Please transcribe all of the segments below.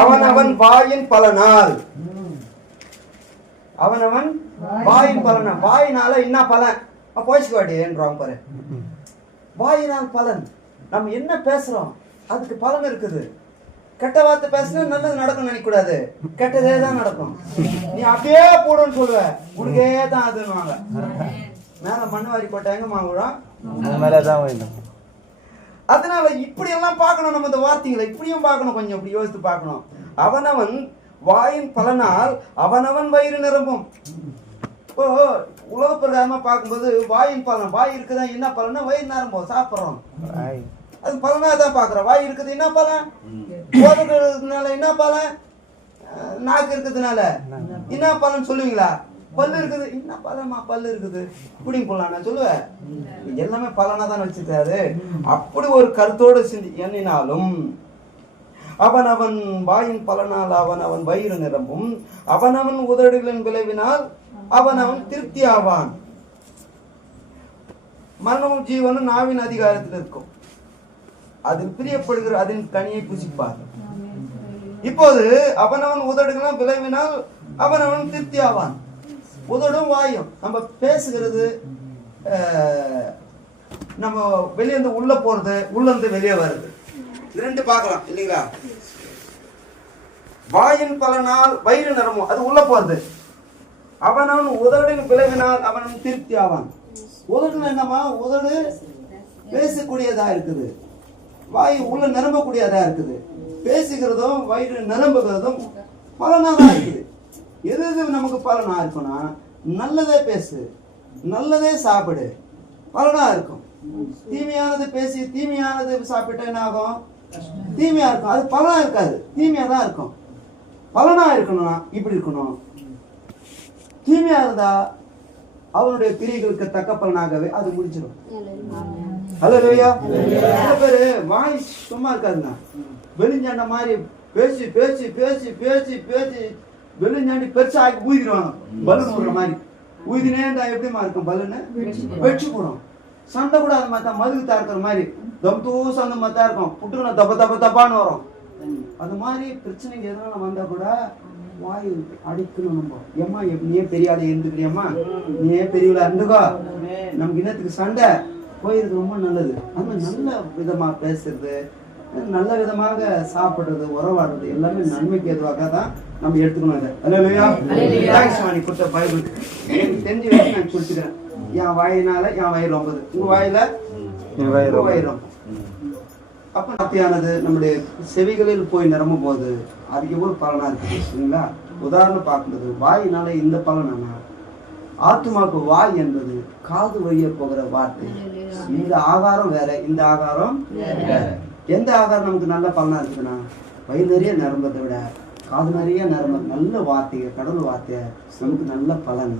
அவனவன் வாயின் பலனால். அவனவன் வாயின் பலனால். வாயினால என்ன பலன்? போய்ச்சுவாடின்றாங்க பாரு. வாயினால் பலன். நம்ம என்ன பேசுறோம் அதுக்கு பலன் இருக்குது. கெட்ட வார்த்தை பேசுனா நல்லது நடக்கும் நினைக்க கூடாது, கெட்டதே தான் நடக்கும். நீ அப்படியே போடுன்னு சொல்லுவ, உனக்கே தான் அதுன்னுவாங்க. மேல மண்ணு வாரி போட்டா எங்க மாவுழம் மேலதான் வேண்டும். அதனால இப்படி எல்லாம் பார்க்கணும். நம்ம இந்த வார்த்தைகளை இப்படியும் பார்க்கணும், கொஞ்சம் இப்படி யோசித்து பார்க்கணும். அவனவன் வாயின் பலனால் அவனவன் வயிறு நிரம்பும். இப்போ உலக பிரகாரமா பார்க்கும்போது வாயின் பலன், வாய் இருக்குதான் என்ன பலன்னா வயிறு நிரம்பும், சாப்பிட்றோம், அது பலனா தான் பாக்குறோம். வாய் இருக்குது என்ன பலன்? போதுனால என்ன பலன்? நாக்கு இருக்கிறதுனால என்ன பலன் சொல்லுவீங்களா? பல்லு இருக்குது என்ன பலமா? பல்லு இருக்குது இப்படி போடலாம் நான் சொல்லுவேன். எல்லாமே பலனா தான் வச்சுக்காது. அப்படி ஒரு கருத்தோடு சிந்தி எண்ணினாலும் அவனவன் வாயின் பலனால் அவனவன் வயிறு நிரம்பும், அவனவன் உதடுகளின் விளைவினால் அவனவன் திருப்தி ஆவான். மரணமும் ஜீவனும் நாவின் அதிகாரத்தில் இருக்கும், அதில் பிரியப்படுகிற அதன் கனியை புசிப்பார். இப்போது அவனவன் உதடுகளும் விளைவினால் அவனவன் திருப்தி ஆவான். உதடும் வாயும் நம்ம பேசுகிறது, நம்ம வெளியேந்து உள்ள போறது, உள்ள இருந்து வெளியே வருது, ரெண்டு பார்க்கலாம் இல்லைங்களா? வாயின் பலனால் வயிறு நிரம்பும், அது உள்ள போறது. அவனவன் உதடின் விளைவினால் அவனவன் திருப்தி ஆவான். உதடு என்னமா? உதடு பேசக்கூடியதா இருக்குது, வாய் உள்ள நிரம்பக்கூடியதா இருக்குது. பேசுகிறதும் வயிறு நிரம்புகிறதும் பலனா தான் இருக்குது. எது எது நமக்கு பலனா இருக்கும்னா, நல்லதே பேசு, நல்லதே சாப்பிடு, பலனா இருக்கும். தீமையானது பேசி தீமையானது சாப்பிட்டா என்ன ஆகும்? தீமையா இருக்கும், அது பலனா இருக்காது, தீமையா தான் இருக்கும். பலனா இருக்கணும்னா இப்படி இருக்கணும். தீமையா இருந்தா அவனுடைய கிரியைகளுக்கு தக்க பலனாகவே அது முடிச்சிடும். அல்லேலூயா. சில பேரு வாய் சும்மா இருக்காதுங்க, வெளிஞ்சாண்ட மாதிரி பேசி பேசி பேசி பேசி பேசி வெளிஞ்சாண்டி பெருசா ஆக்கி ஊதிடுவாங்க. பலூன் விடுற மாதிரி ஊதினே இருந்தா எப்படிமா இருக்கும்? பலூன்னு வெச்சு போடும். சண்டை கூட அது மாதிரி தான், மதுக்கு தாக்குற மாதிரி தம் தூசம் அந்த மாதிரி தான் இருக்கும். புட்டுனா தப்ப தப்ப தப்பான்னு வரும். அது மாதிரி பிரச்சனைங்க எதனால வந்தா கூட வாய் அடிக்கணும். நம்ம ஏம்மா நீயே பெரிய ஆளை இருந்துக்கிறியம்மா, நீயே பெரியவளா இருந்துக்கோ, நமக்கு இன்னத்துக்கு சண்டை போயிருக்கு, ரொம்ப நல்லது. அந்த நல்ல விதமா பேசுறது, நல்ல விதமாக சாப்பிடுறது, உறவாடுறது எல்லாமே நன்மைக்கு எதுவாக தான் நம்ம எடுத்துக்கணும். இதை அல்லேலூயா. நீ கொடுத்த பைபிள் எனக்கு தெரிஞ்சு வச்சு நான் சொல்லிக்கிறேன். என் வாயினால என் வயிறு ரொம்பது, உங்க வாயில வயிறு ரொம்ப. அப்ப வார்த்தையானது நம்முடைய செவிகளில் போய் நிரம்பும் போது அது எவ்வளவு பலனா இருக்குது சரிங்களா? உதாரணம் பார்க்குறது, வாயினால இந்த பலனா, ஆத்மாக்கு வாய் என்பது காது வழிய போகிற வார்த்தை. இந்த ஆகாரம் வேற, இந்த ஆகாரம் வேற. எந்த ஆகாரம் நமக்கு நல்ல பலனா இருக்குதுன்னா, வயிறு நிறைய நிரம்பதை விட காது நிறைய நிரம்ப நல்ல வார்த்தைங்க, கடவுள் வார்த்தை நமக்கு நல்ல பலன்.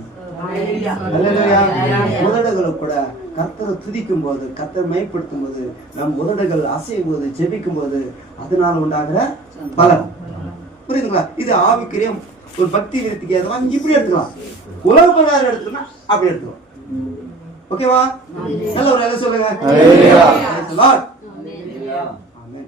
உதடுகளை கூட கர்த்தரை துதிக்கும் போது, கர்த்தரை மைப்படுத்தும் போது, நம் உதடுகள் அசையும் போது, ஜெபிக்கும் போது அதனால் உண்டாகிற பலன். புரியுதுங்களா? இது ஆவிக்குரிய ஒரு பக்தி விருத்திக்கு ஏதெல்லாம் இப்படி எடுத்துக்கலாம், உலக பிரகாரம் எடுத்துக்கணும்னா அப்படி எடுத்துக்கலாம். ஓகேவா? நல்ல ஒரு வேலை சொல்லுங்க. ஆமென்.